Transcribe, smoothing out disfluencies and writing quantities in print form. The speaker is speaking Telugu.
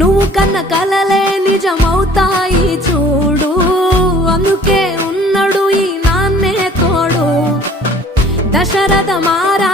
నువ్వు కన్న కలలే నిజమవుతాయి చూడు, అందుకే ఉన్నాడు ఈ నాన్నే తోడు. దశరథ మారా